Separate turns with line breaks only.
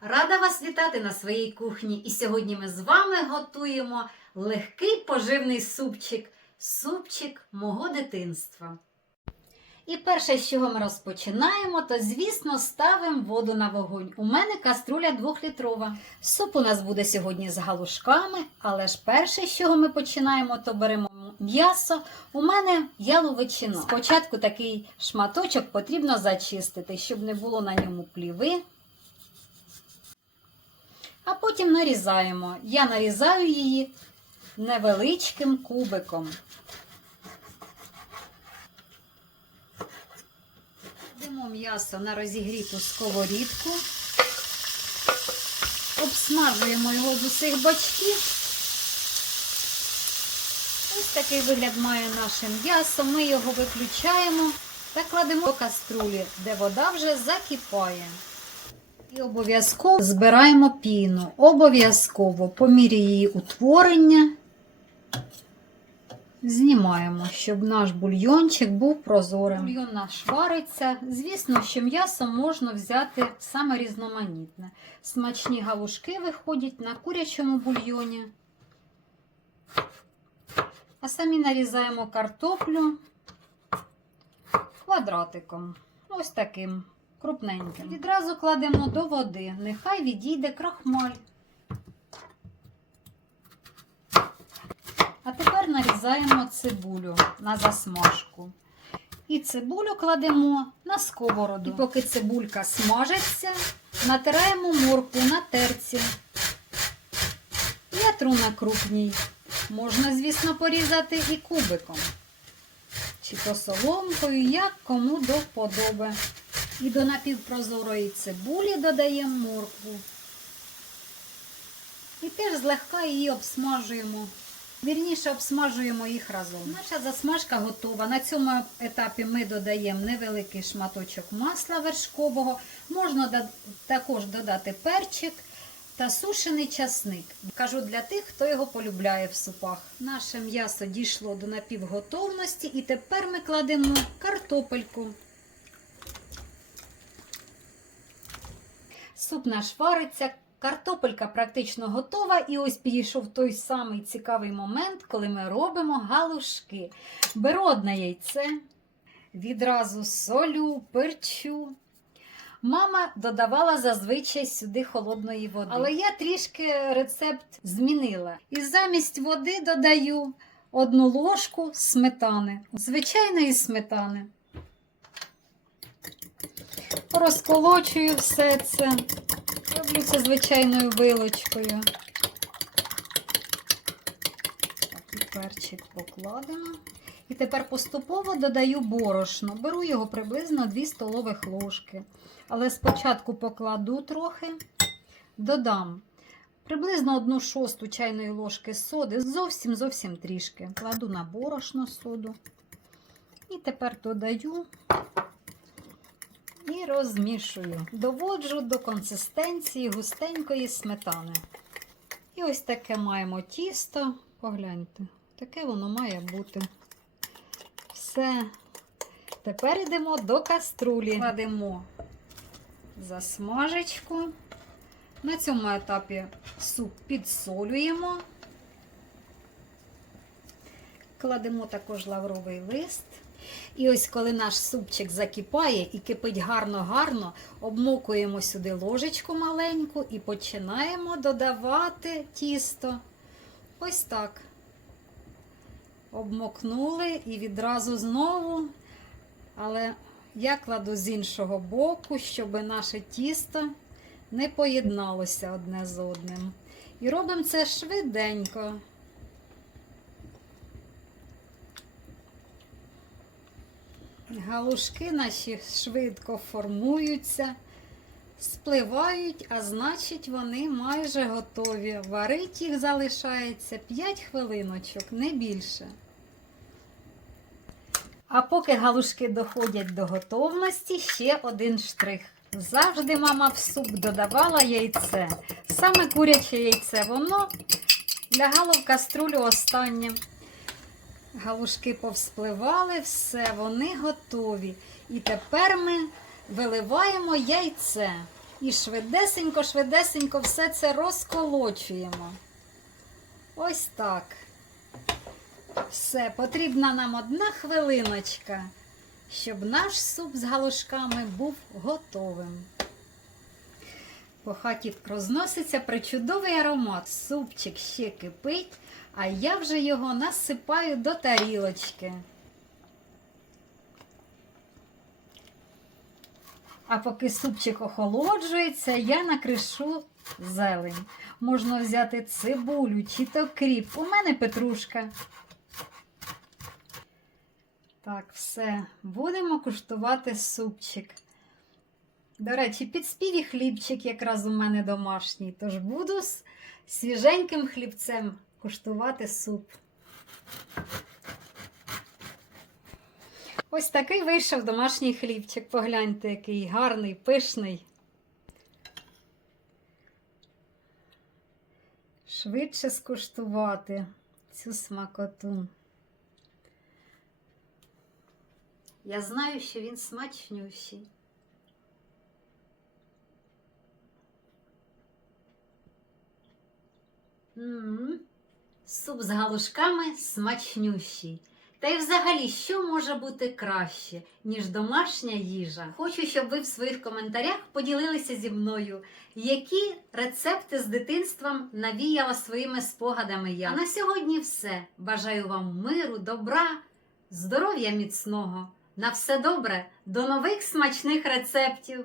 Рада вас вітати на своїй кухні. І сьогодні ми з вами готуємо легкий поживний супчик, супчик мого дитинства. І перше, з чого ми розпочинаємо, то, звісно, ставимо воду на вогонь. У мене каструля двохлітрова. Суп у нас буде сьогодні з галушками, але ж перше, з чого ми починаємо, то беремо м'ясо. У мене яловичину. Спочатку такий шматочок потрібно зачистити, щоб не було на ньому пліви. А потім нарізаємо. Я нарізаю її невеличким кубиком. Кладемо м'ясо на розігріту сковорідку, обсмажуємо його з усіх бочків. Ось такий вигляд має наше м'ясо. Ми його виключаємо та кладемо до каструлі, де вода вже закипає. І обов'язково збираємо піну. Обов'язково по мірі її утворення знімаємо, щоб наш бульйончик був прозорим. Бульйон наш вариться. Звісно, що м'ясо можна взяти саме різноманітне. Смачні галушки виходять на курячому бульйоні. А самі нарізаємо картоплю квадратиком. Ось таким крупненьким. Відразу кладемо до води. Нехай відійде крахмаль. А тепер нарізаємо цибулю на засмажку. І цибулю кладемо на сковороду. І поки цибулька смажиться, натираємо моркву на терці. Я тру на крупній. Можна, звісно, порізати і кубиком. Чи то соломкою, як кому до вподоби. І до напівпрозорої цибулі додаємо моркву. І теж злегка її обсмажуємо. Вірніше обсмажуємо їх разом. Наша засмажка готова. На цьому етапі ми додаємо невеликий шматочок масла вершкового. Можна також додати перчик та сушений часник. Кажу для тих, хто його полюбляє в супах. Наше м'ясо дійшло до напівготовності, і тепер ми кладемо картопельку. Суп наш вариться, картопелька практично готова. І ось підійшов той самий цікавий момент, коли ми робимо галушки. Беру одне яйце, відразу солю, перчу. Мама додавала зазвичай сюди холодної води. Але я трішки рецепт змінила. І замість води додаю одну ложку сметани, звичайної сметани. Розколочую все це. Роблю це звичайною вилочкою. Перчик покладемо. І тепер поступово додаю борошно. Беру його приблизно 2 столових ложки. Але спочатку покладу трохи, додам приблизно 1 шосту чайної ложки соди, зовсім зовсім трішки. Кладу на борошно соду. І тепер додаю і розмішую. Доводжу до консистенції густенької сметани. І ось таке маємо тісто. Погляньте, таке воно має бути. Все. Тепер йдемо до каструлі. Кладемо засмажечку. На цьому етапі суп підсолюємо. Кладемо також лавровий лист. І ось коли наш супчик закипає і кипить гарно-гарно, обмокуємо сюди ложечку маленьку і починаємо додавати тісто. Ось так. Обмокнули і відразу знову. Але я кладу з іншого боку, щоб наше тісто не поєдналося одне з одним. І робимо це швиденько. Галушки наші швидко формуються, спливають, а значить, вони майже готові. Варить їх залишається 5 хвилиночок, не більше. А поки галушки доходять до готовності, ще один штрих. Завжди мама в суп додавала яйце. Саме куряче яйце, воно лягало в каструлю останнє. Галушки повспливали, все, вони готові. І тепер ми виливаємо яйце. І швидесенько, швидесенько все це розколочуємо. Ось так. Все, потрібна нам одна хвилиночка, щоб наш суп з галушками був готовим. По хаті розноситься причудовий аромат. Супчик ще кипить, а я вже його насипаю до тарілочки. А поки супчик охолоджується, я накришу зелень. Можна взяти цибулю чи то кріп. У мене петрушка. Так, все, будемо куштувати супчик. До речі, підспів і хлібчик якраз у мене домашній, тож буду з свіженьким хлібцем куштувати суп. Ось такий вийшов домашній хлібчик. Погляньте, який гарний, пишний. Швидше скуштувати цю смакоту. Я знаю, що він смачнющий. М Суп з галушками смачнющий. Та й взагалі, що може бути краще, ніж домашня їжа? Хочу, щоб ви в своїх коментарях поділилися зі мною, які рецепти з дитинством навіяла своїми спогадами я. А на сьогодні все. Бажаю вам миру, добра, здоров'я міцного. На все добре, до нових смачних рецептів!